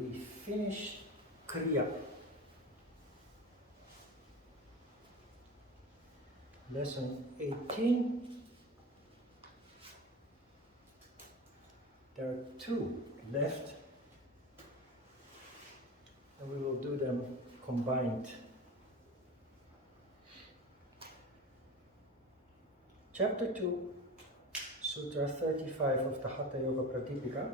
we finished Kriya. Lesson 18. There are 2 left, and we will do them combined. Chapter 2, Sutra 35 of the Hatha Yoga Pradipika.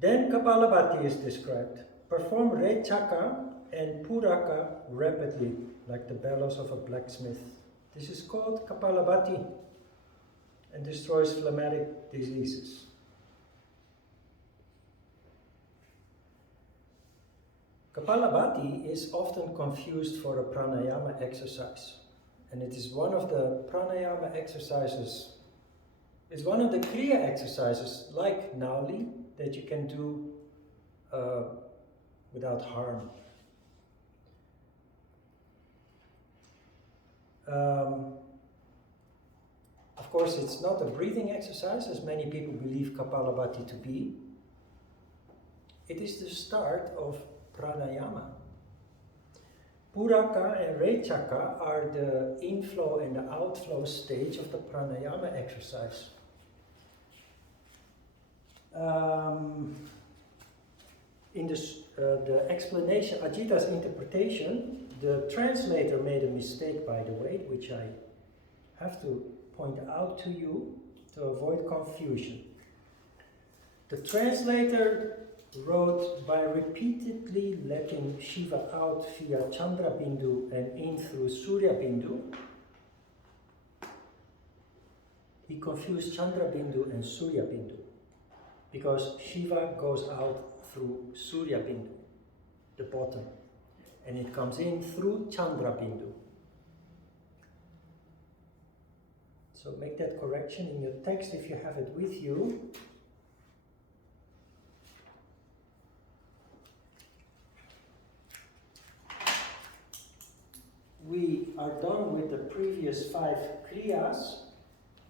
Then Kapalabhati is described. Perform Rechaka and Puraka rapidly, like the bellows of a blacksmith. This is called Kapalabhati and destroys phlegmatic diseases. Kapalabhati is often confused for a pranayama exercise, and it is one of the pranayama exercises. It's one of the Kriya exercises, like Nauli, that you can do without harm. Of course, it's not a breathing exercise, as many people believe Kapalabhati to be. It is the start of pranayama. Puraka and Rechaka are the inflow and the outflow stage of the pranayama exercise. In the explanation, Ajita's interpretation, the translator made a mistake, by the way, which I have to point out to you to avoid confusion. The translator wrote, by repeatedly letting Shiva out via Chandra Bindu and in through Surya Bindu, he confused Chandra Bindu and Surya Bindu, because Shiva goes out through Surya Bindu, the bottom, and it comes in through Chandra Bindu. So make that correction in your text if you have it with you. We are done with the previous 5 Kriyas.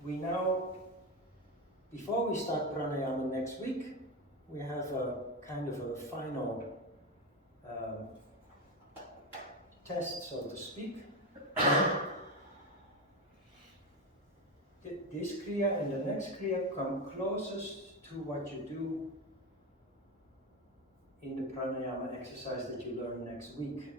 We now, before we start Pranayama next week, we have a kind of a final test, so to speak. This Kriya and the next Kriya come closest to what you do in the Pranayama exercise that you learn next week.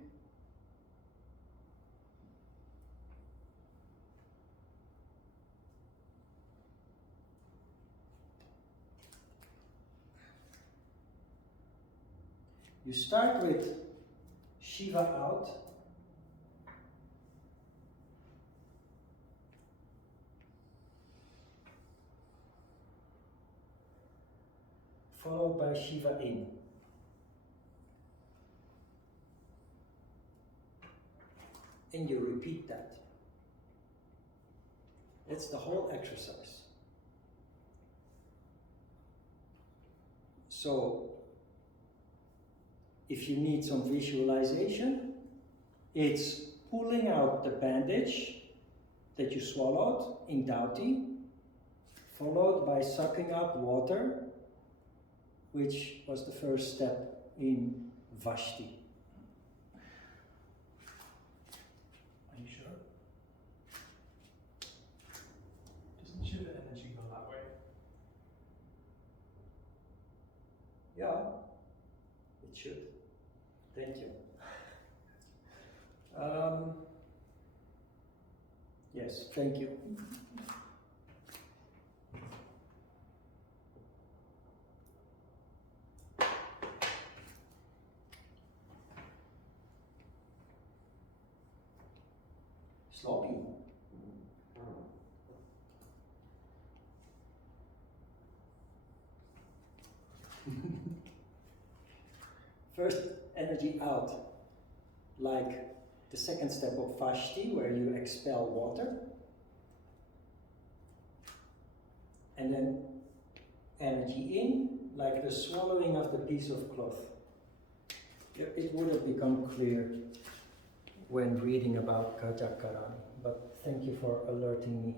You start with Shiva out, followed by Shiva in. And you repeat that. That's the whole exercise. So, if you need some visualization, it's pulling out the bandage that you swallowed in Dauti, followed by sucking up water, which was the first step in Vashti. Are you sure? Doesn't Shiva energy go that way? Yeah, it should. Thank you. Yes, thank you. Sloppy. First, energy out, like the second step of Vashti, where you expel water. And then energy in, like the swallowing of the piece of cloth. It would have become clear when reading about Gajakarani, but thank you for alerting me.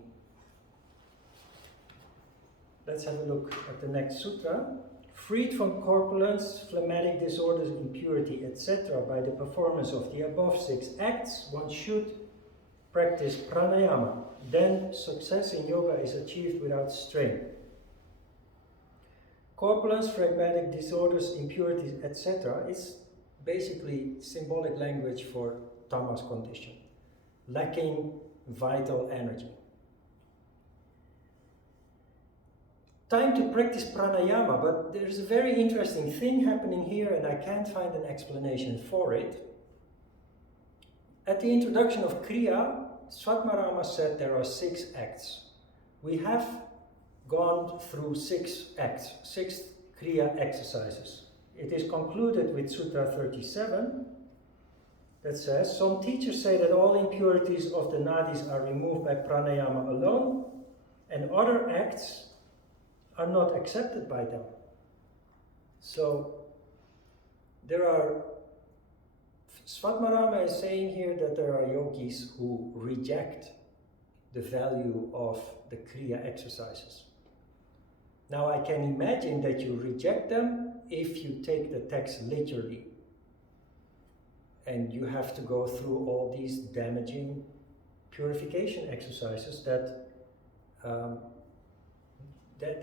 let's have a look at the next sutra. Freed from corpulence, phlegmatic disorders, impurity, etc. by the performance of the above 6 acts, one should practice pranayama. Then success in yoga is achieved without strain. Corpulence, phlegmatic disorders, impurities, etc. is basically symbolic language for tamas condition, lacking vital energy. Time to practice pranayama, but there's a very interesting thing happening here and I can't find an explanation for it. At the introduction of Kriya, Swatmarama said there are 6 acts. We have gone through 6 acts, 6 Kriya exercises. It is concluded with Sutra 37 that says, some teachers say that all impurities of the nadis are removed by pranayama alone, and other acts are not accepted by them. So there are, Swatmarama is saying here that there are yogis who reject the value of the Kriya exercises. Now I can imagine that you reject them if you take the text literally. And you have to go through all these damaging purification exercises that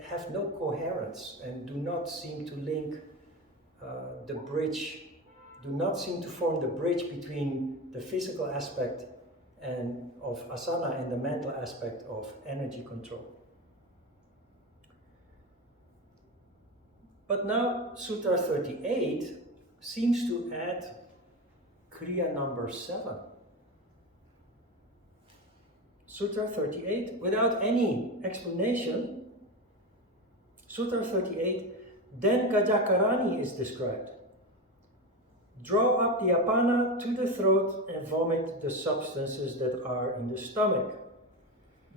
have no coherence and do not seem to link the bridge, do not seem to form the bridge between the physical aspect and of asana and the mental aspect of energy control. But now Sutra 38 seems to add Kriya number 7. Sutra 38, without any explanation, Sutra 38, then Gajakarani is described. Draw up the apana to the throat and vomit the substances that are in the stomach.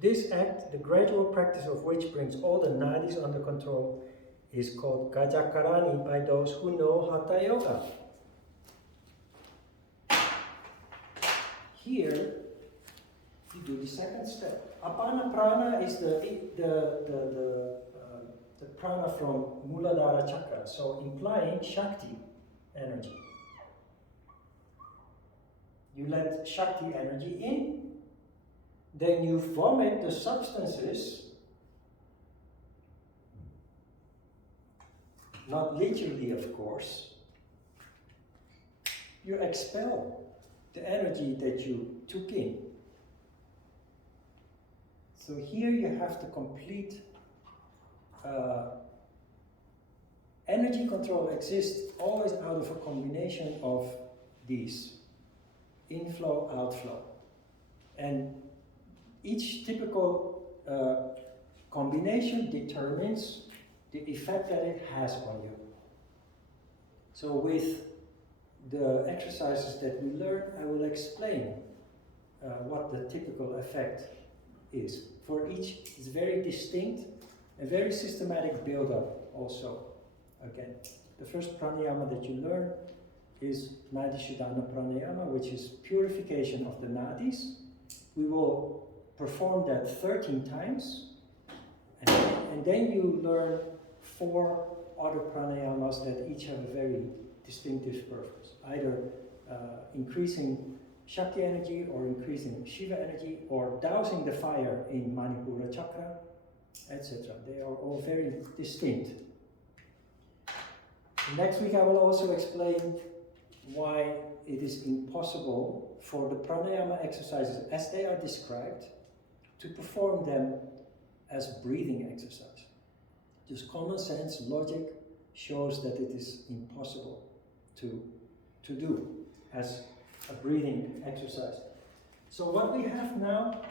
This act, the gradual practice of which brings all the nadis under control, is called Gajakarani by those who know Hatha Yoga. Here, you do the second step. Apana prana is the prana from Muladhara chakra, so implying Shakti energy. You let Shakti energy in, then you vomit the substances, not literally of course. You expel the energy that you took in. So here you have to complete energy control exists always out of a combination of these, inflow, outflow. And each typical combination determines the effect that it has on you. So with the exercises that we learn, I will explain what the typical effect is. For each, it's very distinct and very systematic build-up also. Again, the first pranayama that you learn is Nadi Shuddhana Pranayama, which is purification of the nadis. We will perform that 13 times, and then you learn 4 other pranayamas that each have a very distinctive purpose, either increasing Shakti energy or increasing Shiva energy or dousing the fire in Manipura chakra, etc. They are all very distinct. Next week I will also explain why it is impossible for the pranayama exercises as they are described to perform them as breathing exercise. Just common sense, logic shows that it is impossible to do as a breathing exercise. So what we have now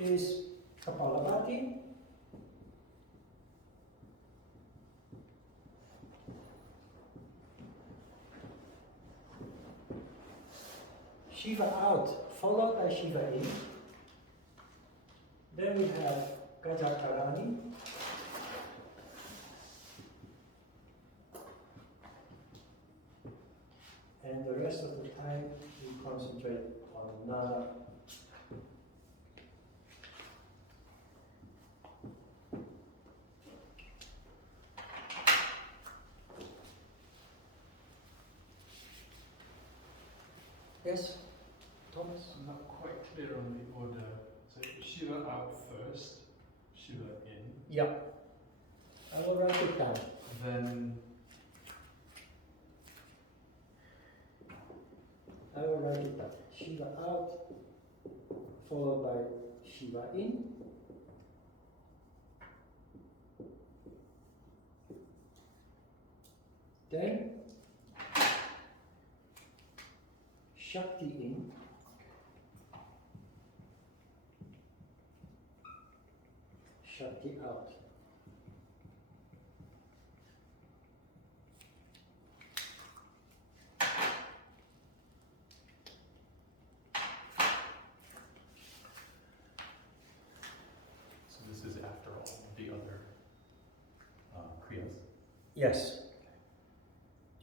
is Kapalabhati, Shiva out, followed by Shiva in. Then we have Gajakarani. And the rest of the time we concentrate on nada. Yes, Thomas? I'm not quite clear on the order. So Shiva out first, Shiva in. Yeah. I will write it down. Then I will write it down. Shiva out, followed by Shiva in. Then Shakti in. Shakti out. So this is after all the other Kriyas? Yes.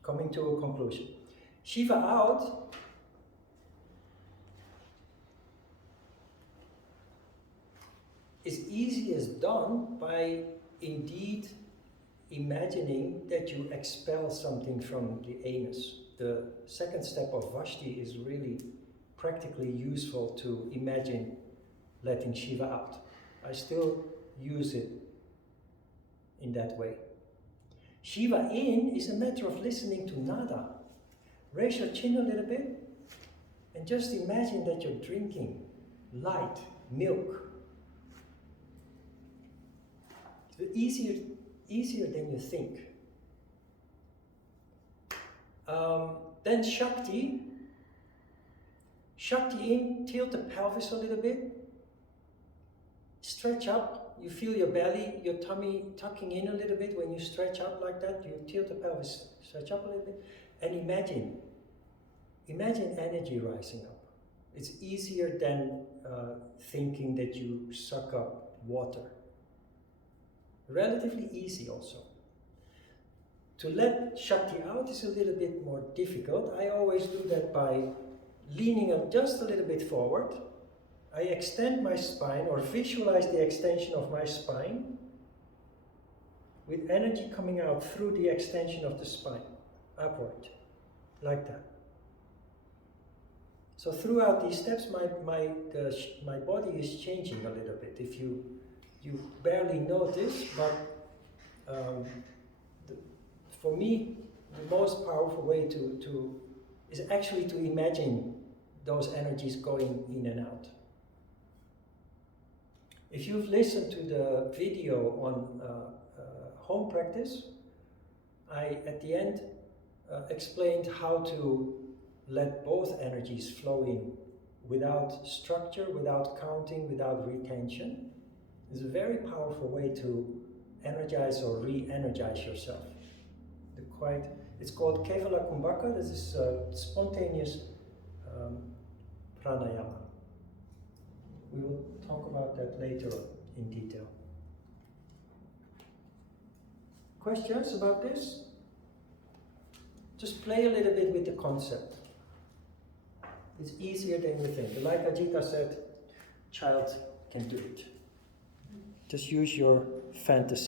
Coming to a conclusion. Shiva out is easiest done by indeed imagining that you expel something from the anus. The second step of Vashti is really practically useful to imagine letting Shiva out. I still use it in that way. Shiva in is a matter of listening to nada. Raise your chin a little bit and just imagine that you're drinking light milk. It's easier than you think. Then Shakti. Shakti in, tilt the pelvis a little bit. Stretch up. You feel your belly, your tummy tucking in a little bit when you stretch up like that. You tilt the pelvis, stretch up a little bit. And imagine energy rising up. It's easier than thinking that you suck up water. Relatively easy also. To let Shakti out is a little bit more difficult. I always do that by leaning up just a little bit forward. I extend my spine or visualize the extension of my spine with energy coming out through the extension of the spine, upward, like that. So throughout these steps, my body is changing a little bit. If you barely notice, but for me, the most powerful way is actually to imagine those energies going in and out. If you've listened to the video on home practice, I at the end explained how to let both energies flow in without structure, without counting, without retention. It's a very powerful way to energize or re-energize yourself. It's called Kevala Kumbhaka. This is spontaneous pranayama. We will talk about that later in detail. Questions about this? Just play a little bit with the concept. It's easier than you think. Like Ajita said, child can do it. Just use your fantasy.